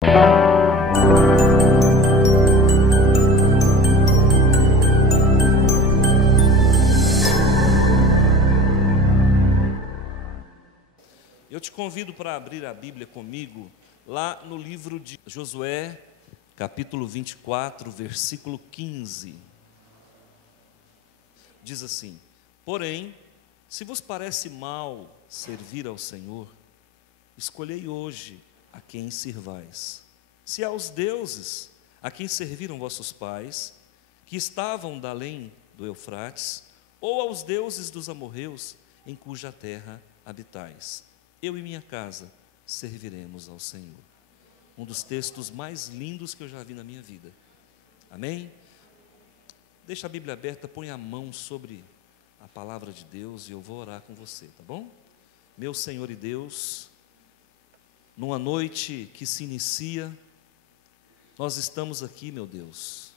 Eu te convido para abrir a Bíblia comigo, lá no livro de Josué, capítulo 24, versículo 15. Diz assim: porém, se vos parece mal servir ao Senhor, escolhei hoje a quem sirvais. Se aos deuses a quem serviram vossos pais, que estavam da além do Eufrates, ou aos deuses dos amorreus, em cuja terra habitais. Eu e minha casa serviremos ao Senhor. Um dos textos mais lindos que eu já vi na minha vida. Amém? Deixa a Bíblia aberta, põe a mão sobre a palavra de Deus e eu vou orar com você, tá bom? Meu Senhor e Deus, numa noite que se inicia, nós estamos aqui, meu Deus,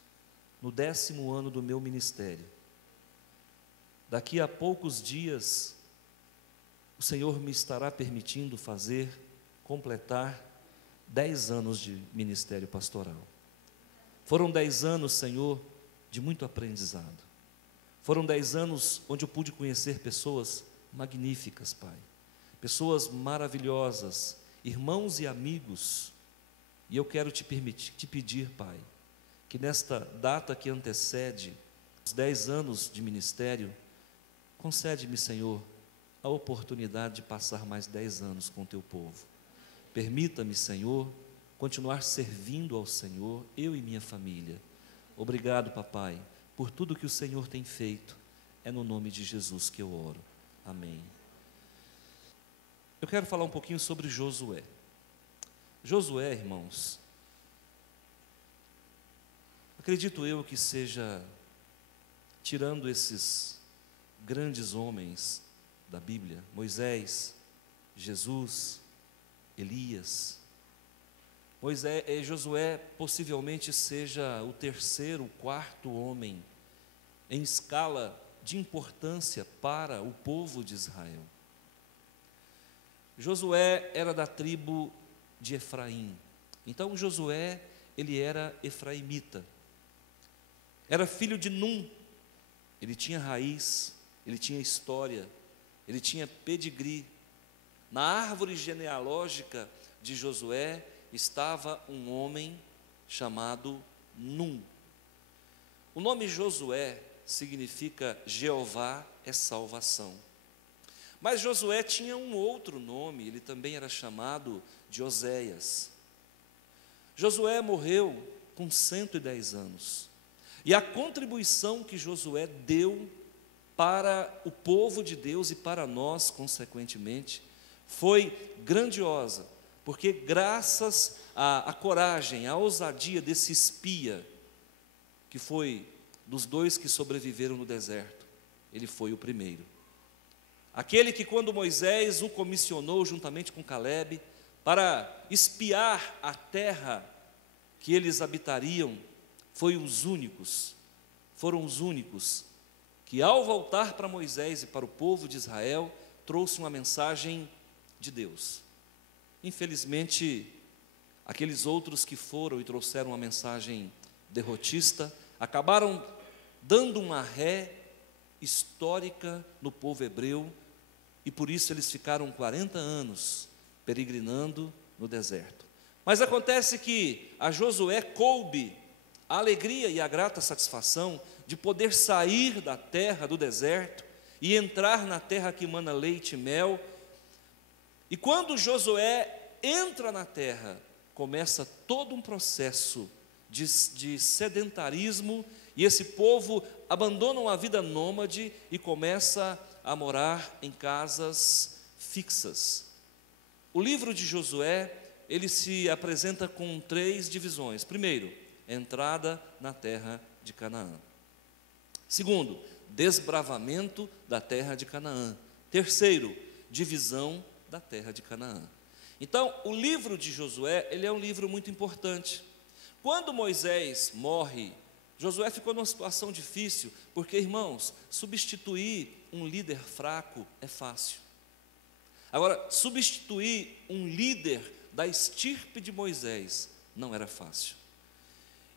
no 10º ano do meu ministério. Daqui a poucos dias, o Senhor me estará permitindo completar 10 anos de ministério pastoral. Foram 10 anos, Senhor, de muito aprendizado. Foram 10 anos onde eu pude conhecer pessoas magníficas, Pai. Pessoas maravilhosas, irmãos e amigos. E eu quero te pedir, Pai, que nesta data que antecede os 10 anos de ministério, concede-me, Senhor, a oportunidade de passar mais 10 anos com o teu povo. Permita-me, Senhor, continuar servindo ao Senhor, eu e minha família. Obrigado, papai, por tudo que o Senhor tem feito. É no nome de Jesus que eu oro. Amém. Eu quero falar um pouquinho sobre Josué. Josué, irmãos, acredito eu que seja, tirando esses grandes homens da Bíblia, Moisés, Jesus, Elias, Josué possivelmente seja o 3º, o 4º homem em escala de importância para o povo de Israel. Josué era da tribo de Efraim. Então Josué, ele era efraimita. Era filho de Num. Ele tinha raiz, ele tinha história, ele tinha pedigree. Na árvore genealógica de Josué estava um homem chamado Num. O nome Josué significa Jeová é salvação. Mas Josué tinha um outro nome, ele também era chamado de Oséias. Josué morreu com 110 anos. E a contribuição que Josué deu para o povo de Deus e para nós, consequentemente, foi grandiosa, porque graças à coragem, à ousadia desse espia, que foi dos 2 que sobreviveram no deserto, ele foi o primeiro. Aquele que, quando Moisés o comissionou juntamente com Caleb para espiar a terra que eles habitariam, foram os únicos que, ao voltar para Moisés e para o povo de Israel, trouxe uma mensagem de Deus. Infelizmente, aqueles outros que foram e trouxeram uma mensagem derrotista, acabaram dando uma ré histórica no povo hebreu, e por isso eles ficaram 40 anos peregrinando no deserto. Mas acontece que a Josué coube a alegria e a grata satisfação de poder sair da terra do deserto e entrar na terra que mana leite e mel. E quando Josué entra na terra, começa todo um processo de sedentarismo, e esse povo abandona uma vida nômade e começa a morar em casas fixas. O livro de Josué, ele se apresenta com 3 divisões. Primeiro, entrada na terra de Canaã. Segundo, desbravamento da terra de Canaã. Terceiro, divisão da terra de Canaã. Então, o livro de Josué, ele é um livro muito importante. Quando Moisés morre, Josué ficou numa situação difícil, porque, irmãos, substituir um líder fraco é fácil. Agora, substituir um líder da estirpe de Moisés não era fácil.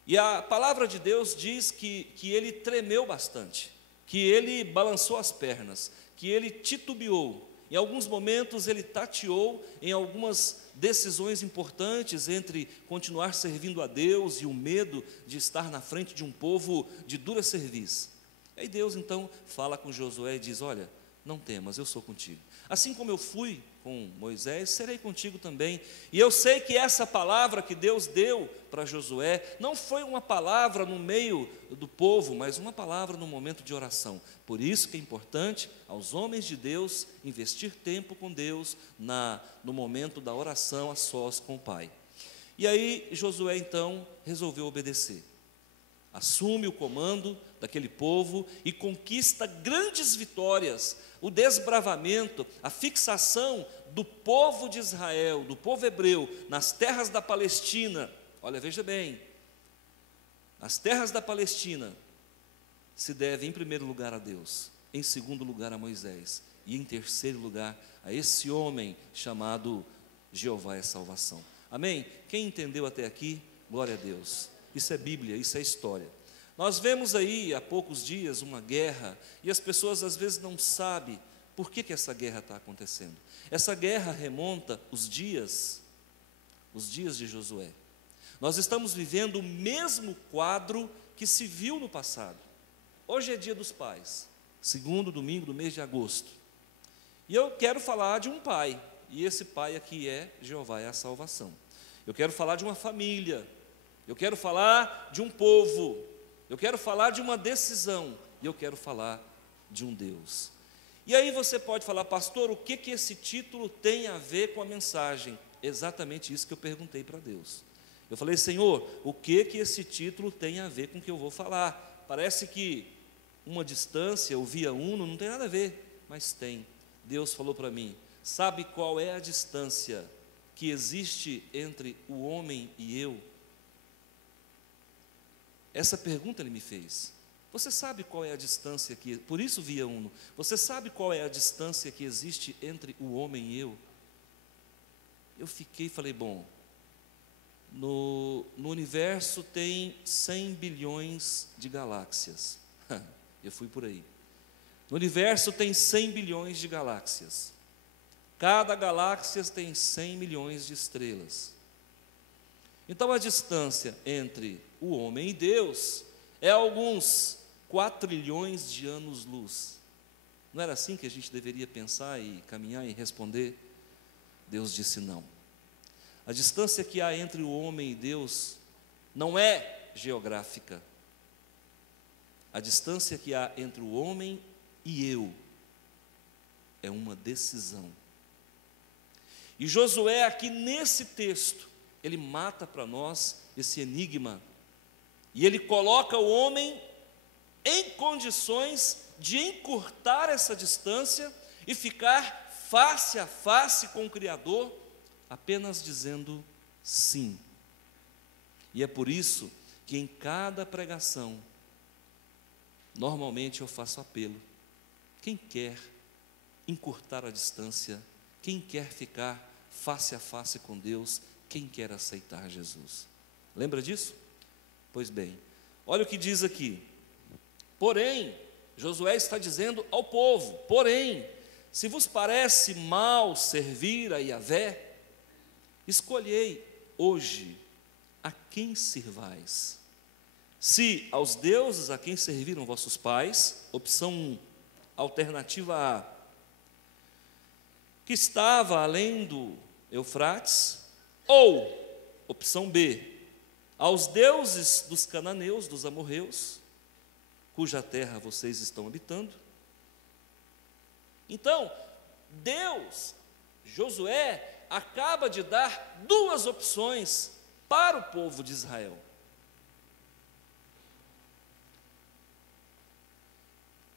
E a palavra de Deus diz que ele tremeu bastante, que ele balançou as pernas, que ele titubeou. Em alguns momentos ele tateou em algumas decisões importantes entre continuar servindo a Deus e o medo de estar na frente de um povo de dura serviço. Aí Deus então fala com Josué e diz: olha, não temas, eu sou contigo. Assim como eu fui com Moisés, serei contigo também. E eu sei que essa palavra que Deus deu para Josué não foi uma palavra no meio do povo, mas uma palavra no momento de oração. Por isso que é importante aos homens de Deus investir tempo com Deus no momento da oração a sós com o Pai. E aí Josué então resolveu obedecer. Assume o comando daquele povo e conquista grandes vitórias, o desbravamento, a fixação do povo de Israel, do povo hebreu, nas terras da Palestina. Olha, veja bem, as terras da Palestina se devem em primeiro lugar a Deus, em segundo lugar a Moisés e em terceiro lugar a esse homem chamado Jeová é salvação. Amém? Quem entendeu até aqui, glória a Deus. Isso é Bíblia, isso é história. Nós vemos aí há poucos dias uma guerra e as pessoas às vezes não sabem por que essa guerra está acontecendo. Essa guerra remonta os dias de Josué. Nós estamos vivendo o mesmo quadro que se viu no passado. Hoje é Dia dos Pais, segundo domingo do mês de agosto. E eu quero falar de um pai, e esse pai aqui é Jeová é a salvação. Eu quero falar de uma família. Eu quero falar de um povo, eu quero falar de uma decisão, e eu quero falar de um Deus. E aí você pode falar: pastor, o que esse título tem a ver com a mensagem? Exatamente isso que eu perguntei para Deus. Eu falei: Senhor, o que esse título tem a ver com o que eu vou falar? Parece que uma distância, o via uno, não tem nada a ver, mas tem. Deus falou para mim: sabe qual é a distância que existe entre o homem e eu? Essa pergunta ele me fez. Você sabe qual é a distância que... Por isso via uno. Você sabe qual é a distância que existe entre o homem e eu? Eu fiquei e falei: bom, no universo tem 100 bilhões de galáxias. Eu fui por aí. No universo tem 100 bilhões de galáxias. Cada galáxia tem 100 milhões de estrelas. Então a distância entre o homem e Deus é alguns 4 trilhões de anos-luz. Não era assim que a gente deveria pensar e caminhar e responder? Deus disse não. A distância que há entre o homem e Deus não é geográfica. A distância que há entre o homem e eu é uma decisão. E Josué aqui nesse texto, ele mata para nós esse enigma, e ele coloca o homem em condições de encurtar essa distância e ficar face a face com o Criador, apenas dizendo sim. E é por isso que em cada pregação, normalmente eu faço apelo: quem quer encurtar a distância, quem quer ficar face a face com Deus, quem quer aceitar Jesus? Lembra disso? Pois bem, olha o que diz aqui. Porém, Josué está dizendo ao povo: porém, se vos parece mal servir a Yahvé, escolhei hoje a quem sirvais. Se aos deuses a quem serviram vossos pais, opção 1, alternativa A, que estava além do Eufrates, ou, opção B, aos deuses dos cananeus, dos amorreus, cuja terra vocês estão habitando. Então, Deus, Josué, acaba de dar duas opções para o povo de Israel.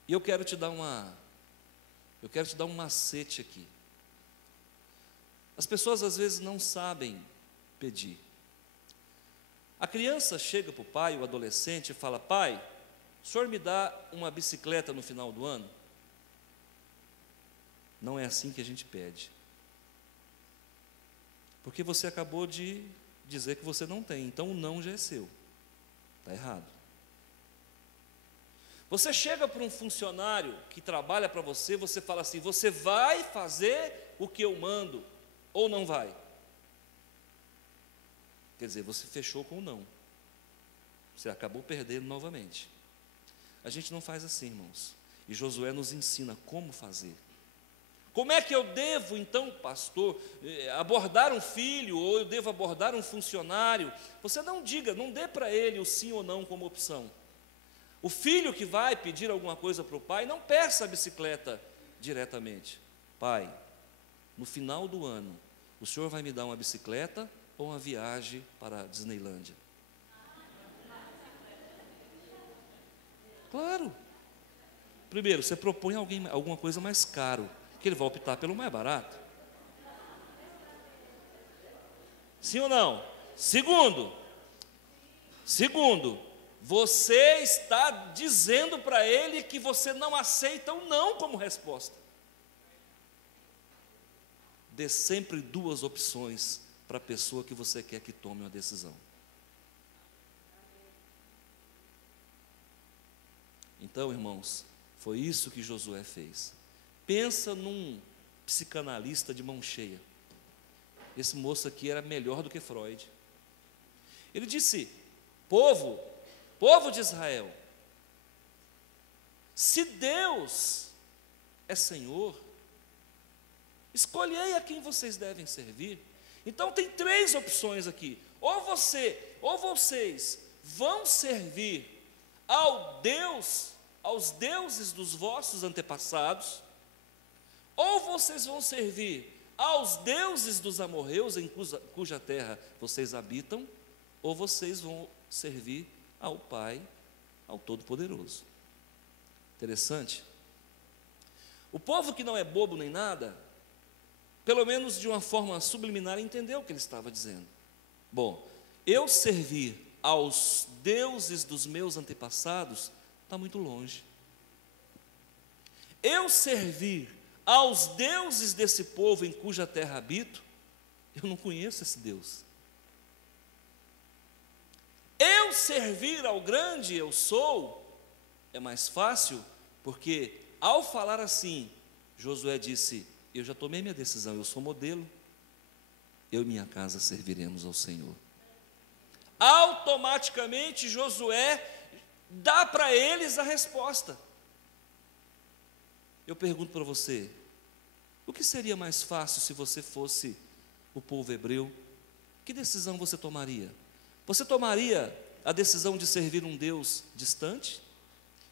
E eu quero te dar um macete aqui. As pessoas às vezes não sabem pedir. A criança chega para o pai, o adolescente, e fala: pai, o senhor me dá uma bicicleta no final do ano? Não é assim que a gente pede. Porque você acabou de dizer que você não tem, então o não já é seu. Está errado. Você chega para um funcionário que trabalha para você, você fala assim: você vai fazer o que eu mando, ou não vai? Quer dizer, você fechou com o não. Você acabou perdendo novamente. A gente não faz assim, irmãos. E Josué nos ensina como fazer. Como é que eu devo, então, pastor, abordar um filho, ou eu devo abordar um funcionário? Você não diga, não dê para ele o sim ou não como opção. O filho que vai pedir alguma coisa para o pai, não peça a bicicleta diretamente. Pai, no final do ano, o senhor vai me dar uma bicicleta ou uma viagem para a Disneylândia? Claro. Primeiro, você propõe alguma coisa mais caro, que ele vai optar pelo mais barato. Sim ou não? Segundo, você está dizendo para ele que você não aceita o não como resposta. Dê sempre duas opções para a pessoa que você quer que tome uma decisão. Então, irmãos, foi isso que Josué fez. Pensa num psicanalista de mão cheia. Esse moço aqui era melhor do que Freud. Ele disse: povo de Israel, se Deus é Senhor, escolhei a quem vocês devem servir. Então tem três opções aqui: ou vocês vão servir aos deuses dos vossos antepassados, ou vocês vão servir aos deuses dos amorreus em cuja terra vocês habitam, ou vocês vão servir ao Pai, ao Todo-Poderoso. Interessante. O povo que não é bobo nem nada, pelo menos de uma forma subliminar, entendeu o que ele estava dizendo. Bom, eu servir aos deuses dos meus antepassados está muito longe. Eu servir aos deuses desse povo em cuja terra habito, eu não conheço esse Deus. Eu servir ao grande eu sou é mais fácil, porque ao falar assim, Josué disse: eu já tomei minha decisão, eu sou modelo, eu e minha casa serviremos ao Senhor. Automaticamente Josué dá para eles a resposta. Eu pergunto para você: o que seria mais fácil se você fosse o povo hebreu? Que decisão você tomaria? Você tomaria a decisão de servir um Deus distante?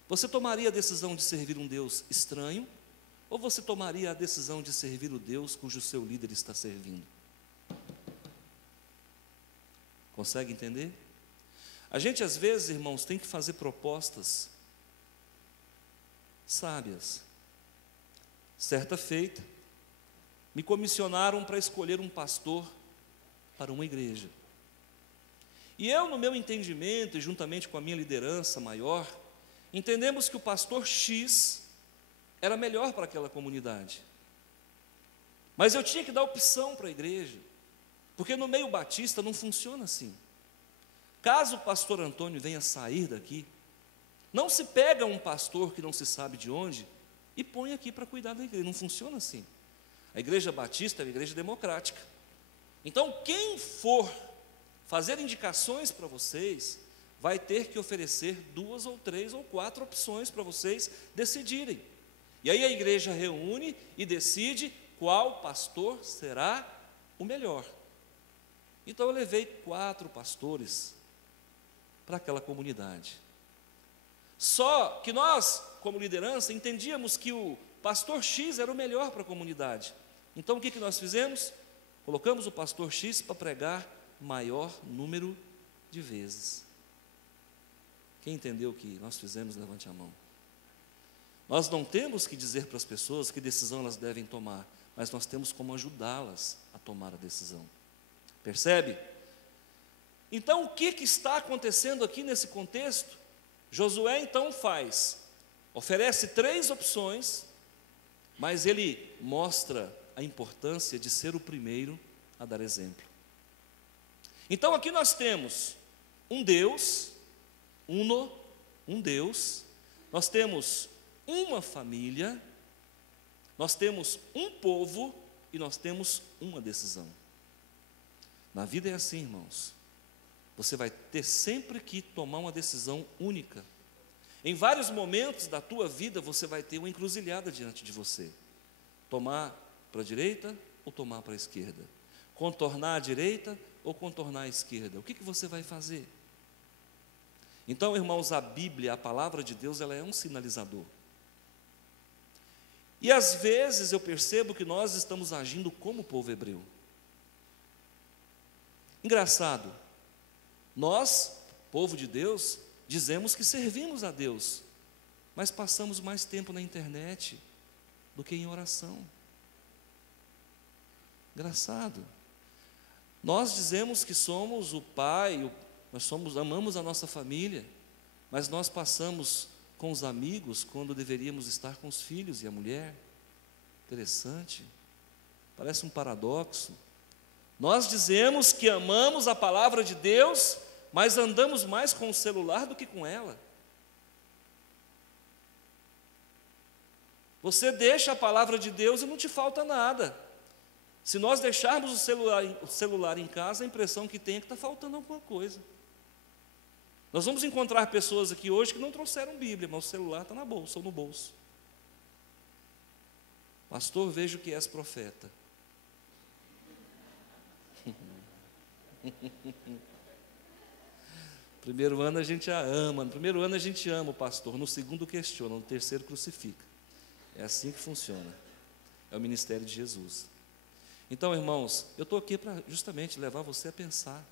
Você tomaria a decisão de servir um Deus estranho? Ou você tomaria a decisão de servir o Deus cujo seu líder está servindo? Consegue entender? A gente às vezes, irmãos, tem que fazer propostas sábias. Certa feita, me comissionaram para escolher um pastor para uma igreja. E eu, no meu entendimento, e juntamente com a minha liderança maior, entendemos que o pastor X era melhor para aquela comunidade. Mas eu tinha que dar opção para a igreja, porque no meio batista não funciona assim. Caso o pastor Antônio venha sair daqui, não se pega um pastor que não se sabe de onde e põe aqui para cuidar da igreja. Não funciona assim. A igreja batista é uma igreja democrática. Então, quem for fazer indicações para vocês, vai ter que oferecer 2 ou 3 ou 4 opções para vocês decidirem. E aí a igreja reúne e decide qual pastor será o melhor. Então eu levei 4 pastores para aquela comunidade. Só que nós, como liderança, entendíamos que o pastor X era o melhor para a comunidade. Então o que nós fizemos? Colocamos o pastor X para pregar maior número de vezes. Quem entendeu o que nós fizemos, levante a mão. Nós não temos que dizer para as pessoas que decisão elas devem tomar, mas nós temos como ajudá-las a tomar a decisão. Percebe? Então, o que está acontecendo aqui nesse contexto? Josué então oferece 3 opções, mas ele mostra a importância de ser o primeiro a dar exemplo. Então aqui nós temos um Deus, um Deus, nós temos uma família, nós temos um povo e nós temos uma decisão. Na vida é assim, irmãos. Você vai ter sempre que tomar uma decisão única. Em vários momentos da tua vida você vai ter uma encruzilhada diante de você. Tomar para a direita ou tomar para a esquerda? Contornar a direita ou contornar a esquerda? O que você vai fazer? Então, irmãos, a Bíblia, a palavra de Deus, ela é um sinalizador. E às vezes eu percebo que nós estamos agindo como o povo hebreu. Engraçado, nós, povo de Deus, dizemos que servimos a Deus, mas passamos mais tempo na internet do que em oração. Engraçado. Nós dizemos que somos o pai, amamos a nossa família, mas nós passamos com os amigos quando deveríamos estar com os filhos e a mulher. Interessante. Parece um paradoxo. Nós dizemos que amamos a palavra de Deus, mas andamos mais com o celular do que com ela. Você deixa a palavra de Deus e não te falta nada. Se nós deixarmos o celular em casa, a impressão que tem é que está faltando alguma coisa. Nós vamos encontrar pessoas aqui hoje que não trouxeram Bíblia, mas o celular está na bolsa ou no bolso. Pastor, vejo que és profeta. Primeiro ano a gente a ama, no primeiro ano a gente ama o pastor, no segundo questiona, no terceiro crucifica. É assim que funciona. É o ministério de Jesus. Então, irmãos, eu estou aqui para justamente levar você a pensar.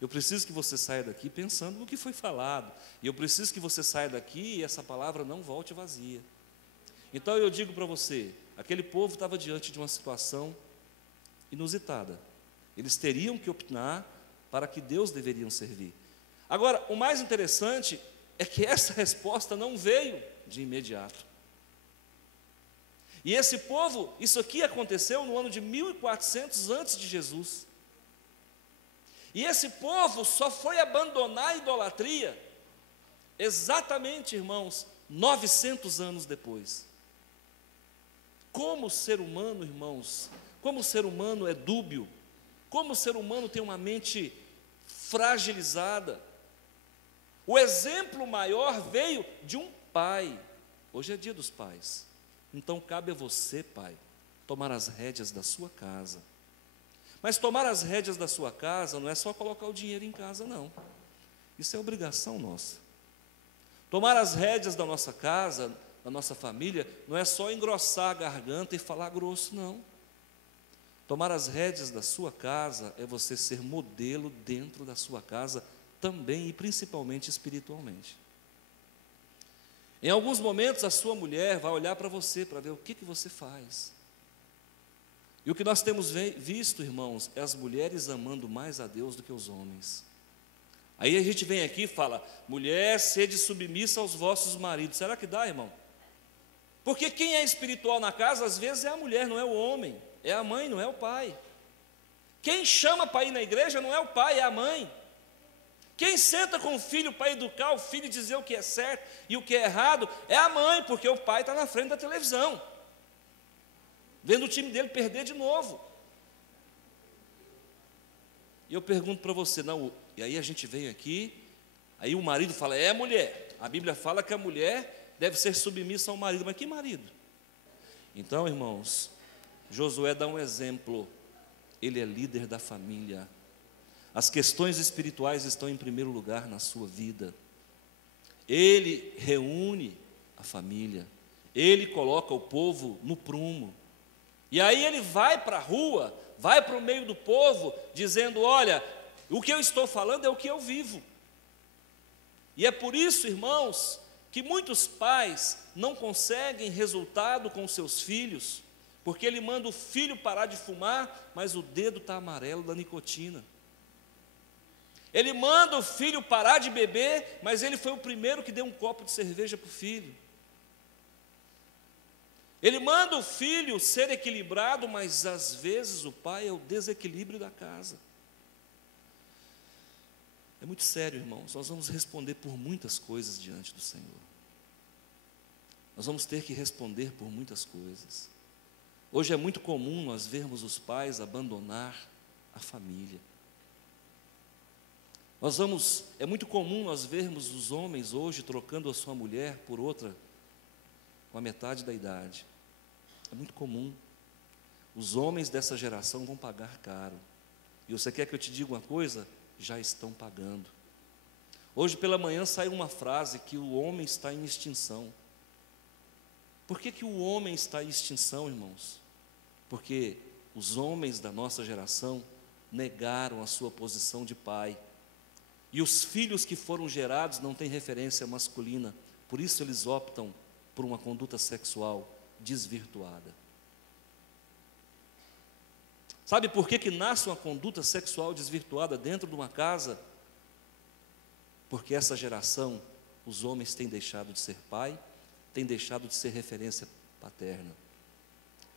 Eu preciso que você saia daqui pensando no que foi falado. E eu preciso que você saia daqui e essa palavra não volte vazia. Então eu digo para você, aquele povo estava diante de uma situação inusitada. Eles teriam que optar para que Deus deveriam servir. Agora, o mais interessante é que essa resposta não veio de imediato. E esse povo, isso aqui aconteceu no ano de 1400 antes de Jesus. E esse povo só foi abandonar a idolatria exatamente, irmãos, 900 anos depois. Como o ser humano, irmãos, como o ser humano é dúbio, como o ser humano tem uma mente fragilizada. O exemplo maior veio de um pai. Hoje é dia dos pais. Então cabe a você, pai, tomar as rédeas da sua casa. Mas tomar as rédeas da sua casa não é só colocar o dinheiro em casa, não. Isso é obrigação nossa. Tomar as rédeas da nossa casa, da nossa família, não é só engrossar a garganta e falar grosso, não. Tomar as rédeas da sua casa é você ser modelo dentro da sua casa também e principalmente espiritualmente. Em alguns momentos a sua mulher vai olhar para você para ver o que você faz. E o que nós temos visto, irmãos, é as mulheres amando mais a Deus do que os homens. Aí a gente vem aqui e fala, mulher, sede submissa aos vossos maridos. Será que dá, irmão? Porque quem é espiritual na casa, às vezes é a mulher, não é o homem. É a mãe, não é o pai. Quem chama para ir na igreja não é o pai, é a mãe. Quem senta com o filho para educar o filho e dizer o que é certo e o que é errado é a mãe, porque o pai está na frente da televisão, vendo o time dele perder de novo. E eu pergunto para você, não, e aí a gente vem aqui, aí o marido fala, é mulher, a Bíblia fala que a mulher deve ser submissa ao marido, mas que marido? Então, irmãos, Josué dá um exemplo, ele é líder da família. As questões espirituais estão em primeiro lugar na sua vida. Ele reúne a família, ele coloca o povo no prumo. E aí ele vai para a rua, vai para o meio do povo, dizendo, olha, o que eu estou falando é o que eu vivo. E é por isso, irmãos, que muitos pais não conseguem resultado com seus filhos, porque ele manda o filho parar de fumar, mas o dedo está amarelo da nicotina. Ele manda o filho parar de beber, mas ele foi o primeiro que deu um copo de cerveja para o filho. Ele manda o filho ser equilibrado, mas às vezes o pai é o desequilíbrio da casa. É muito sério, irmãos. Nós vamos responder por muitas coisas diante do Senhor. Nós vamos ter que responder por muitas coisas. Hoje é muito comum nós vermos os pais abandonar a família. É muito comum nós vermos os homens hoje trocando a sua mulher por outra com a metade da idade. É muito comum. Os homens dessa geração vão pagar caro. E você quer que eu te diga uma coisa? Já estão pagando. Hoje pela manhã saiu uma frase que o homem está em extinção. Por que o homem está em extinção, irmãos? Porque os homens da nossa geração negaram a sua posição de pai. E os filhos que foram gerados não têm referência masculina. Por isso eles optam por uma conduta sexual desvirtuada. Sabe por que nasce uma conduta sexual desvirtuada dentro de uma casa? Porque essa geração, os homens têm deixado de ser pai, têm deixado de ser referência paterna.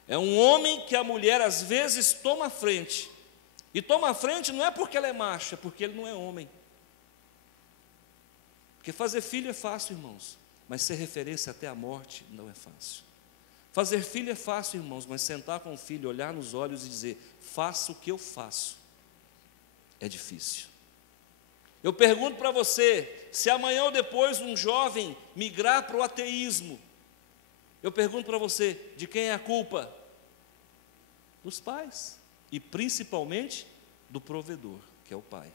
É um homem que a mulher às vezes toma a frente. E toma a frente não é porque ela é macho, é porque ele não é homem. Porque fazer filho é fácil, irmãos, mas ser referência até a morte não é fácil. Fazer filho é fácil, irmãos, mas sentar com o filho, olhar nos olhos e dizer, faça o que eu faço, é difícil. Eu pergunto para você, se amanhã ou depois um jovem migrar para o ateísmo, eu pergunto para você, de quem é a culpa? Dos pais, e principalmente do provedor, que é o pai.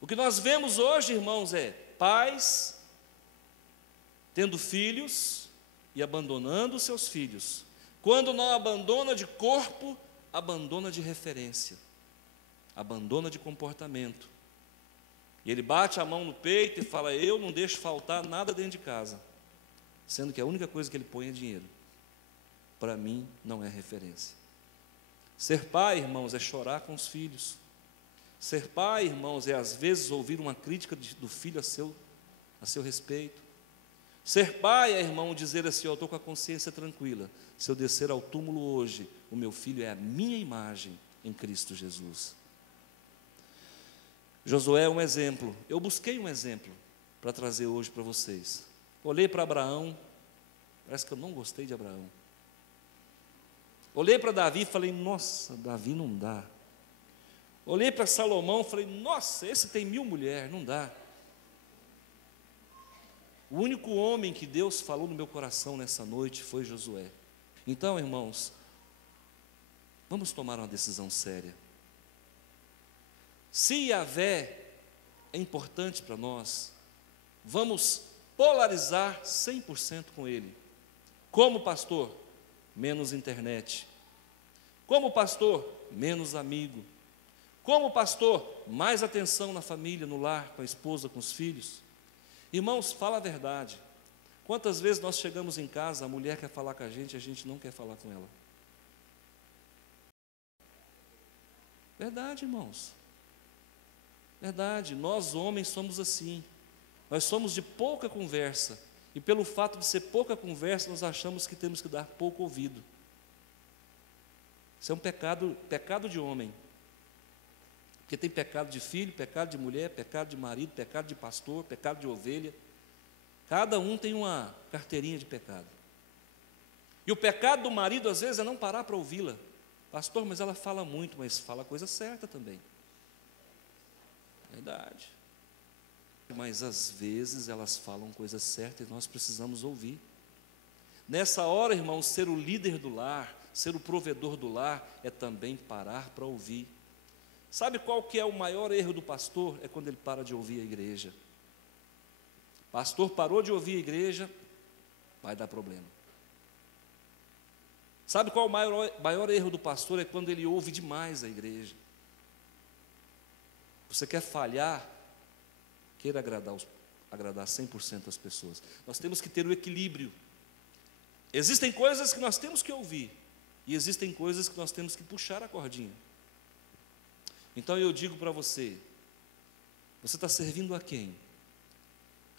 O que nós vemos hoje, irmãos, é pais tendo filhos e abandonando seus filhos. Quando não abandona de corpo, abandona de referência, abandona de comportamento. E ele bate a mão no peito e fala, eu não deixo faltar nada dentro de casa, sendo que a única coisa que ele põe é dinheiro. Para mim, não é referência. Ser pai, irmãos, é chorar com os filhos. Ser pai, irmãos, é às vezes ouvir uma crítica do filho a seu respeito. Ser pai é, irmão, dizer assim, eu estou com a consciência tranquila. Se eu descer ao túmulo hoje, o meu filho é a minha imagem em Cristo Jesus. Josué é um exemplo. Eu busquei um exemplo para trazer hoje para vocês. Olhei para Abraão, parece que eu não gostei de Abraão. Olhei para Davi e falei, nossa, Davi não dá. Olhei para Salomão e falei, nossa, esse tem 1000 mulheres, não dá. O único homem que Deus falou no meu coração nessa noite foi Josué. Então, irmãos, vamos tomar uma decisão séria. Se Yahvé é importante para nós, vamos polarizar 100% com Ele. Como pastor, menos internet. Como pastor, menos amigo. Como pastor, mais atenção na família, no lar, com a esposa, com os filhos. Irmãos, fala a verdade. Quantas vezes nós chegamos em casa, a mulher quer falar com a gente não quer falar com ela? Verdade, irmãos. Verdade, nós homens somos assim. Nós somos de pouca conversa. E pelo fato de ser pouca conversa, nós achamos que temos que dar pouco ouvido. Isso é um pecado de homem. Porque tem pecado de filho, pecado de mulher, pecado de marido, pecado de pastor, pecado de ovelha. Cada um tem uma carteirinha de pecado. E o pecado do marido, às vezes, é não parar para ouvi-la. Pastor, mas ela fala muito, mas fala a coisa certa também. Verdade. Mas às vezes elas falam coisa certa e nós precisamos ouvir. Nessa hora, irmãos, ser o líder do lar, ser o provedor do lar, é também parar para ouvir. Sabe qual que é o maior erro do pastor? É quando ele para de ouvir a igreja. Pastor parou de ouvir a igreja, vai dar problema. Sabe qual o maior erro do pastor? É quando ele ouve demais a igreja. Você quer falhar, queira agradar 100% as pessoas. Nós temos que ter o equilíbrio. Existem coisas que nós temos que ouvir, e existem coisas que nós temos que puxar a cordinha. Então eu digo para você, você está servindo a quem?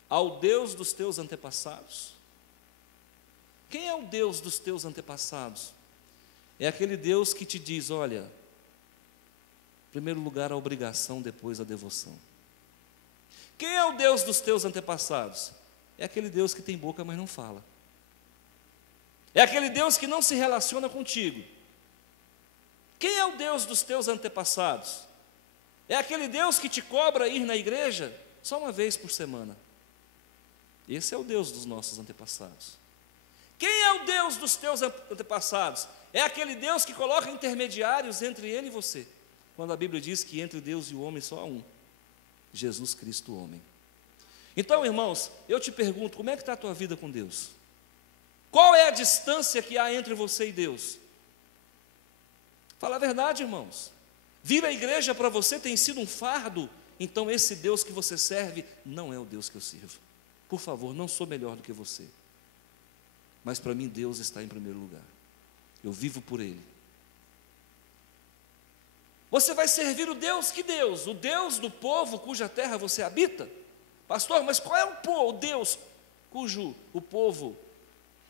Ao Deus dos teus antepassados? Quem é o Deus dos teus antepassados? É aquele Deus que te diz, olha, Em primeiro lugar, a obrigação, depois a devoção. Quem é o Deus dos teus antepassados? É aquele Deus que tem boca, mas não fala. É aquele Deus que não se relaciona contigo. Quem é o Deus dos teus antepassados? É aquele Deus que te cobra ir na igreja só uma vez por semana. Esse é o Deus dos nossos antepassados. Quem é o Deus dos teus antepassados? É aquele Deus que coloca intermediários entre ele e você. Quando a Bíblia diz que entre Deus e o homem só há um, Jesus Cristo, o homem. Então, irmãos, eu te pergunto, como é que está a tua vida com Deus? Qual é a distância que há entre você e Deus? Fala a verdade, irmãos. Vir à igreja para você tem sido um fardo, então esse Deus que você serve não é o Deus que eu sirvo. Por favor, não sou melhor do que você. Mas para mim Deus está em primeiro lugar. Eu vivo por Ele. Você vai servir o Deus, que Deus? O Deus do povo cuja terra você habita? Pastor, mas qual é o povo, o Deus cujo o povo,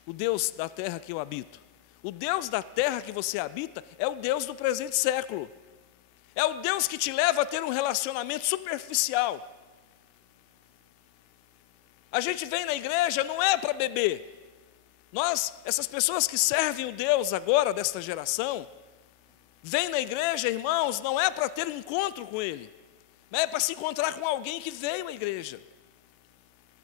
o Deus da terra que eu habito? O Deus da terra que você habita é o Deus do presente século. É o Deus que te leva a ter um relacionamento superficial. A gente vem na igreja não é para beber. Essas pessoas que servem o Deus agora, desta geração, vêm na igreja, irmãos, não é para ter um encontro com Ele, mas é para se encontrar com alguém que veio à igreja.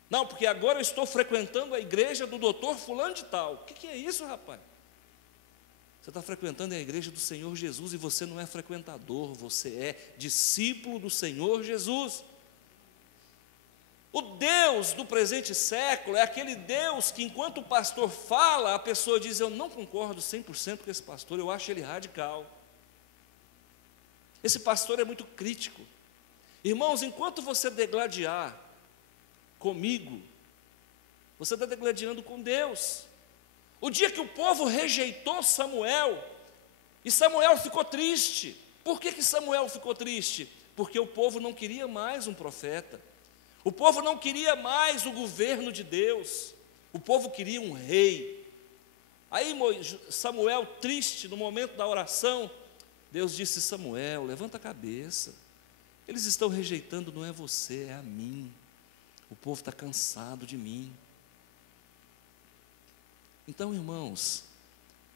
Não, porque agora eu estou frequentando a igreja do doutor fulano de tal. O que é isso, rapaz? Você está frequentando a igreja do Senhor Jesus e você não é frequentador, você é discípulo do Senhor Jesus. O Deus do presente século é aquele Deus que, enquanto o pastor fala, a pessoa diz: eu não concordo 100% com esse pastor, eu acho ele radical. Esse pastor é muito crítico. Irmãos, enquanto você degladiar comigo, você está degladiando com Deus. O dia que o povo rejeitou Samuel, e Samuel ficou triste. Por que Samuel ficou triste? Porque o povo não queria mais um profeta. O povo não queria mais o governo de Deus. O povo queria um rei. Aí Samuel, triste, no momento da oração, Deus disse: Samuel, levanta a cabeça. Eles estão rejeitando, não é você, é a mim. O povo está cansado de mim. Então, irmãos,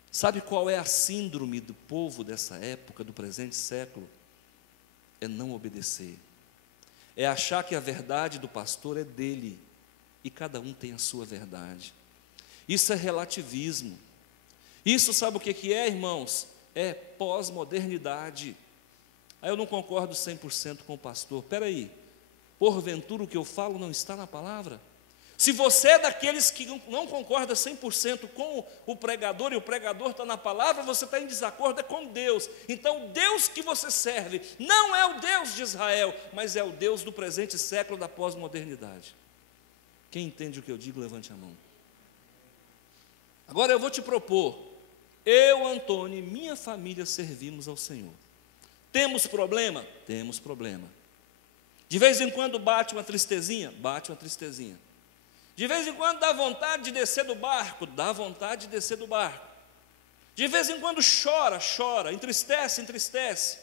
sabe qual é a síndrome do povo dessa época, do presente século? É não obedecer. É achar que a verdade do pastor é dele, e cada um tem a sua verdade. Isso é relativismo. Isso, sabe o que é, irmãos? É pós-modernidade. Aí eu não concordo 100% com o pastor. Espera aí, porventura o que eu falo não está na palavra? Se você é daqueles que não concorda 100% com o pregador, e o pregador está na palavra, você está em desacordo com Deus. Então o Deus que você serve não é o Deus de Israel, mas é o Deus do presente século, da pós-modernidade. Quem entende o que eu digo, levante a mão. Agora eu vou te propor, eu, Antônio e minha família servimos ao Senhor. Temos problema? Temos problema. De vez em quando bate uma tristezinha? Bate uma tristezinha. De vez em quando dá vontade de descer do barco? Dá vontade de descer do barco. De vez em quando chora, entristece, entristece.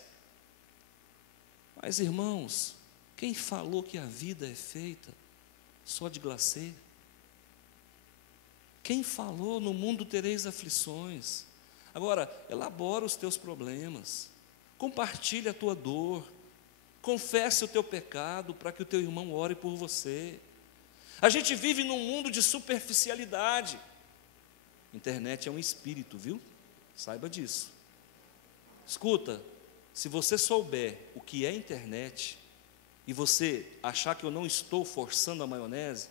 Mas, irmãos, quem falou que a vida é feita só de glacê? Quem falou: no mundo tereis aflições? Agora, elabora os teus problemas, compartilha a tua dor, confesse o teu pecado para que o teu irmão ore por você. A gente vive num mundo de superficialidade. Internet é um espírito, viu? Saiba disso. Escuta, se você souber o que é internet, e você achar que eu não estou forçando a maionese,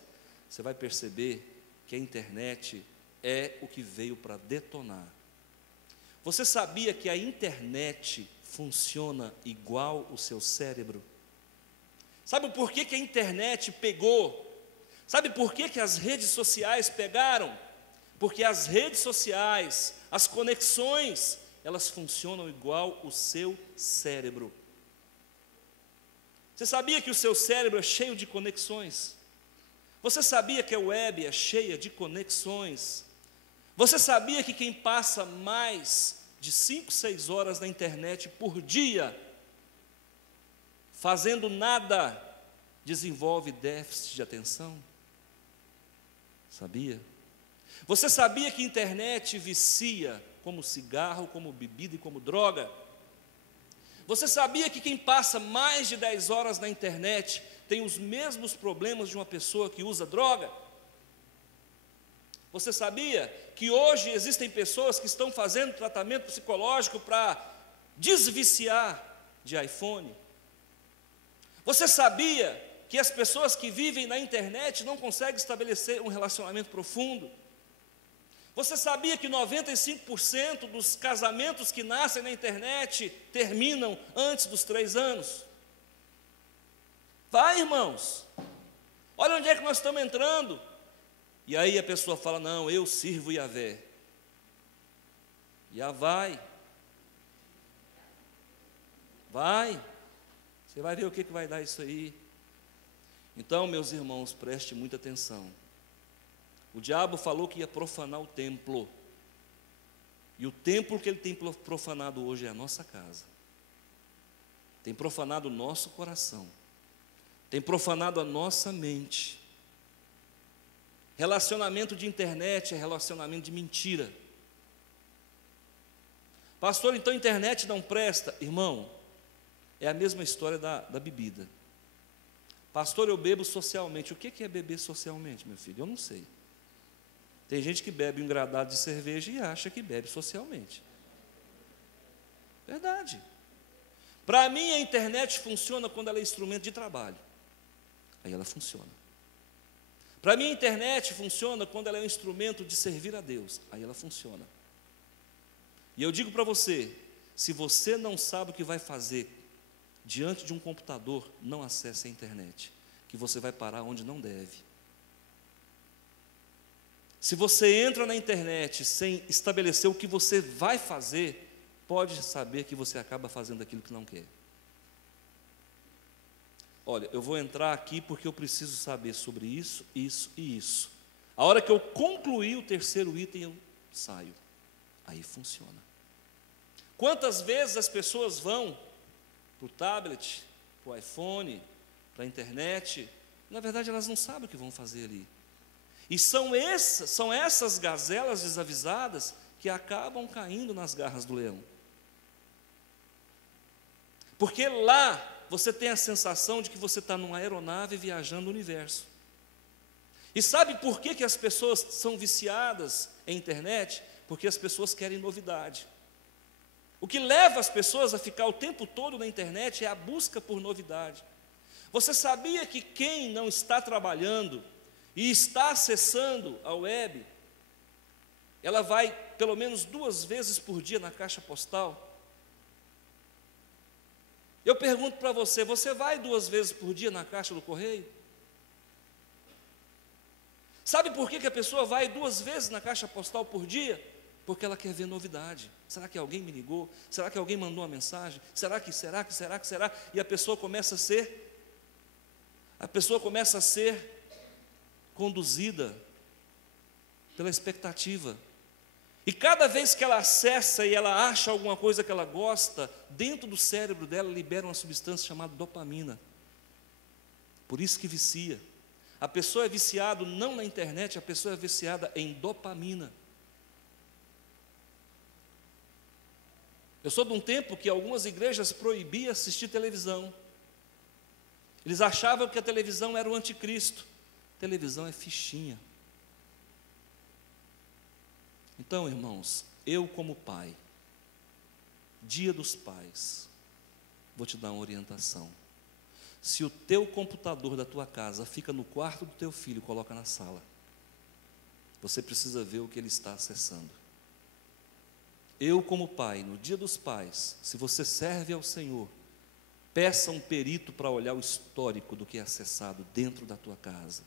você vai perceber que a internet é o que veio para detonar. Você sabia que a internet funciona igual o seu cérebro? Sabe por que a internet pegou? Sabe por que as redes sociais pegaram? Porque as redes sociais, as conexões, elas funcionam igual o seu cérebro. Você sabia que o seu cérebro é cheio de conexões? Você sabia que a web é cheia de conexões? Você sabia que quem passa mais de 5, 6 horas na internet por dia fazendo nada, desenvolve déficit de atenção? Sabia? Você sabia que a internet vicia como cigarro, como bebida e como droga? Você sabia que quem passa mais de 10 horas na internet tem os mesmos problemas de uma pessoa que usa droga? Você sabia que hoje existem pessoas que estão fazendo tratamento psicológico para desviciar de iPhone? Você sabia que as pessoas que vivem na internet não conseguem estabelecer um relacionamento profundo? Você sabia que 95% dos casamentos que nascem na internet terminam antes dos 3 anos? Vai, irmãos, olha onde é que nós estamos entrando. E aí a pessoa fala, não, eu sirvo Yahvé. Vai. Você vai ver o que vai dar isso aí. Então, meus irmãos, preste muita atenção. O diabo falou que ia profanar o templo. E o templo que ele tem profanado hoje é a nossa casa. Tem profanado o nosso coração. Tem profanado a nossa mente. Relacionamento de internet é relacionamento de mentira. Pastor, então a internet não presta? Irmão, é a mesma história da bebida. Pastor, eu bebo socialmente. O que é beber socialmente, meu filho? Eu não sei. Tem gente que bebe um engradado de cerveja e acha que bebe socialmente. Verdade. Para mim a internet funciona quando ela é instrumento de trabalho. Aí ela funciona. Para mim a internet funciona quando ela é um instrumento de servir a Deus. Aí ela funciona. E eu digo para você, se você não sabe o que vai fazer diante de um computador, não acesse a internet, que você vai parar onde não deve. Se você entra na internet sem estabelecer o que você vai fazer, pode saber que você acaba fazendo aquilo que não quer. Olha, eu vou entrar aqui porque eu preciso saber sobre isso, isso e isso. A hora que eu concluir o terceiro item, eu saio. Aí funciona. Quantas vezes as pessoas vão para o tablet, para o iPhone, para a internet, na verdade elas não sabem o que vão fazer ali. E são essas gazelas desavisadas que acabam caindo nas garras do leão. Porque lá você tem a sensação de que você está numa aeronave viajando no universo. E sabe por que as pessoas são viciadas em internet? Porque as pessoas querem novidade. O que leva as pessoas a ficar o tempo todo na internet é a busca por novidade. Você sabia que quem não está trabalhando e está acessando a web, ela vai pelo menos 2 vezes por dia na caixa postal? Eu pergunto para você, você vai 2 vezes por dia na caixa do correio? Sabe por que a pessoa vai 2 vezes na caixa postal por dia? Porque ela quer ver novidade. Será que alguém me ligou? Será que alguém mandou uma mensagem? Será que? E a pessoa começa a ser conduzida pela expectativa. E cada vez que ela acessa e ela acha alguma coisa que ela gosta, dentro do cérebro dela libera uma substância chamada dopamina. Por isso que vicia. A pessoa é viciada não na internet, a pessoa é viciada em dopamina. Eu sou de um tempo que algumas igrejas proibiam assistir televisão. Eles achavam que a televisão era o anticristo. Televisão é fichinha. Então, irmãos, eu como pai, Dia dos Pais, vou te dar uma orientação. Se o teu computador da tua casa fica no quarto do teu filho, coloca na sala. Você precisa ver o que ele está acessando. Eu como pai, no Dia dos Pais, se você serve ao Senhor, peça um perito para olhar o histórico do que é acessado dentro da tua casa.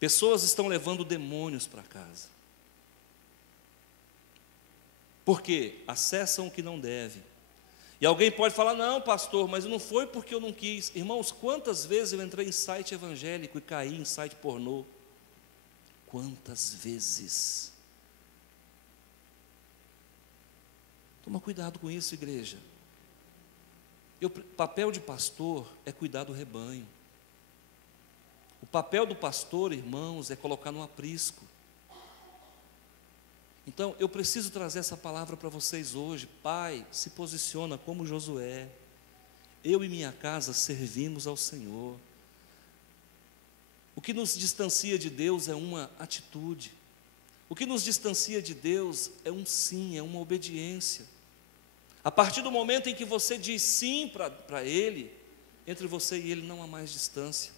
Pessoas estão levando demônios para casa. Porque acessam o que não deve. E alguém pode falar, não pastor, mas não foi porque eu não quis. Irmãos, quantas vezes eu entrei em site evangélico e caí em site pornô? Quantas vezes? Toma cuidado com isso, igreja. O papel de pastor é cuidar do rebanho. O papel do pastor, irmãos, é colocar no aprisco. Então, eu preciso trazer essa palavra para vocês hoje. Pai, se posiciona como Josué. Eu e minha casa servimos ao Senhor. O que nos distancia de Deus é uma atitude. O que nos distancia de Deus é um sim, é uma obediência. A partir do momento em que você diz sim para Ele, entre você e Ele não há mais distância.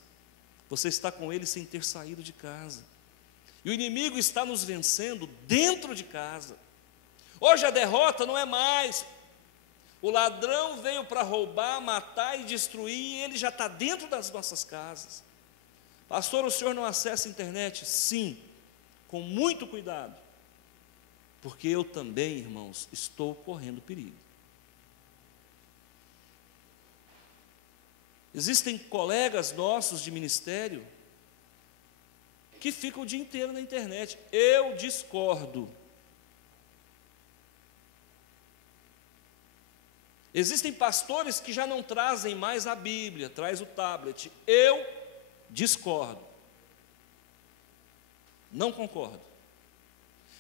Você está com Ele sem ter saído de casa. E o inimigo está nos vencendo dentro de casa. Hoje a derrota não é mais. O ladrão veio para roubar, matar e destruir, e ele já está dentro das nossas casas. Pastor, o senhor não acessa a internet? Sim, com muito cuidado. Porque eu também, irmãos, estou correndo perigo. Existem colegas nossos de ministério que ficam o dia inteiro na internet. Eu discordo. Existem pastores que já não trazem mais a Bíblia, traz o tablet. Eu discordo. Não concordo.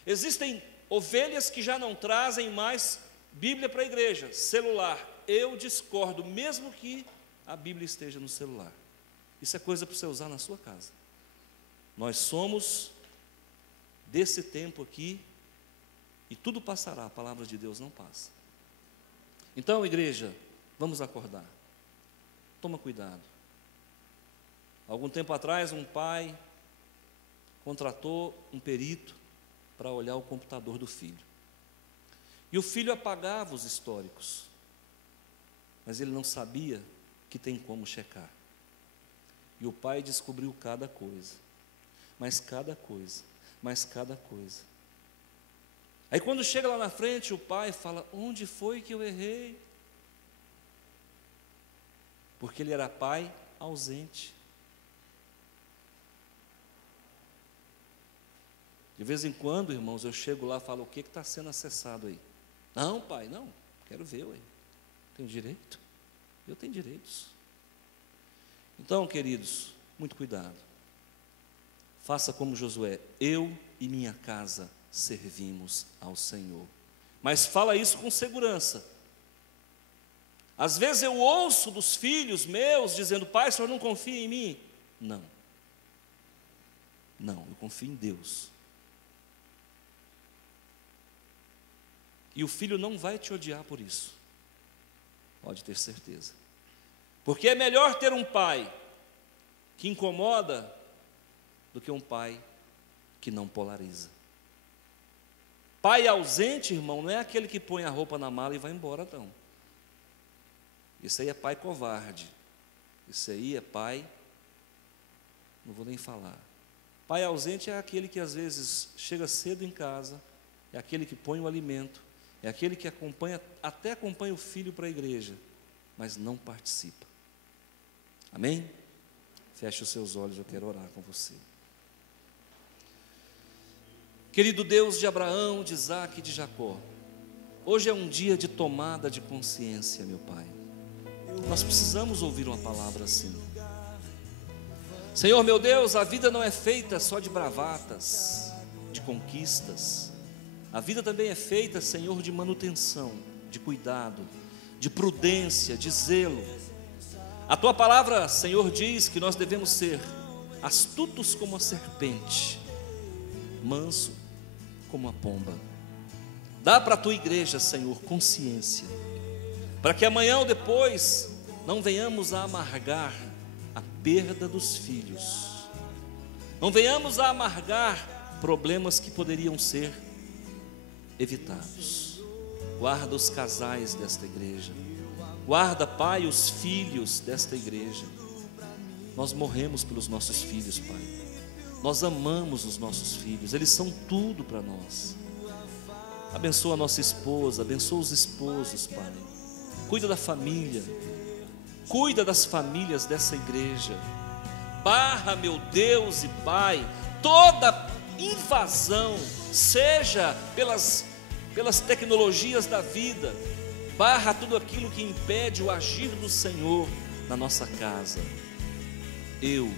Existem ovelhas que já não trazem mais Bíblia para a igreja, celular. Eu discordo, mesmo que a Bíblia esteja no celular. Isso é coisa para você usar na sua casa. Nós somos desse tempo aqui, e tudo passará, a palavra de Deus não passa. Então, igreja, vamos acordar. Toma cuidado. Algum tempo atrás, um pai contratou um perito para olhar o computador do filho. E o filho apagava os históricos, mas ele não sabia que tem como checar. E o pai descobriu cada coisa. Mas cada coisa, mas cada coisa. Aí quando chega lá na frente, o pai fala: onde foi que eu errei? Porque ele era pai ausente. De vez em quando, irmãos, eu chego lá e falo: o que está sendo acessado aí? Não, pai, não, quero ver, ué. Tenho direito? Eu tenho direitos. Então, queridos, muito cuidado. Faça como Josué: eu e minha casa servimos ao Senhor. Mas fala isso com segurança. Às vezes eu ouço dos filhos meus dizendo: pai, o senhor não confia em mim? Não, eu confio em Deus. E o filho não vai te odiar por isso, pode ter certeza. Porque é melhor ter um pai que incomoda do que um pai que não polariza. Pai ausente, irmão, não é aquele que põe a roupa na mala e vai embora, não. Isso aí é pai covarde. Isso aí é pai, não vou nem falar. Pai ausente é aquele que às vezes chega cedo em casa, é aquele que põe o alimento, é aquele que até acompanha o filho para a igreja, mas não participa. Amém? Feche os seus olhos, eu quero orar com você. Querido Deus de Abraão, de Isaque e de Jacó, hoje é um dia de tomada de consciência, meu Pai. Nós precisamos ouvir uma palavra assim. Senhor meu Deus, a vida não é feita só de bravatas, de conquistas. A vida também é feita, Senhor, de manutenção, de cuidado, de prudência, de zelo. A Tua palavra, Senhor, diz que nós devemos ser astutos como a serpente, manso como a pomba. Dá para a Tua igreja, Senhor, consciência, para que amanhã ou depois não venhamos a amargar a perda dos filhos, não venhamos a amargar problemas que poderiam ser evitados. Guarda os casais desta igreja, guarda, Pai, os filhos desta igreja. Nós morremos pelos nossos filhos, Pai. Nós amamos os nossos filhos, eles são tudo para nós. Abençoa a nossa esposa, abençoa os esposos, Pai. Cuida da família, cuida das famílias dessa igreja. Barra, meu Deus e Pai, toda invasão, seja pelas tecnologias da vida, barra tudo aquilo que impede o agir do Senhor na nossa casa. Eu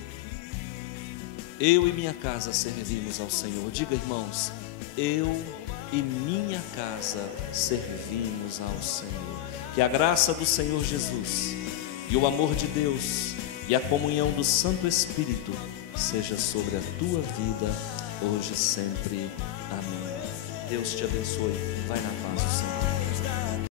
e minha casa servimos ao Senhor. Diga, irmãos, eu e minha casa servimos ao Senhor. Que a graça do Senhor Jesus e o amor de Deus e a comunhão do Santo Espírito seja sobre a tua vida, hoje e sempre. Amém. Deus te abençoe. Vai na paz do Senhor.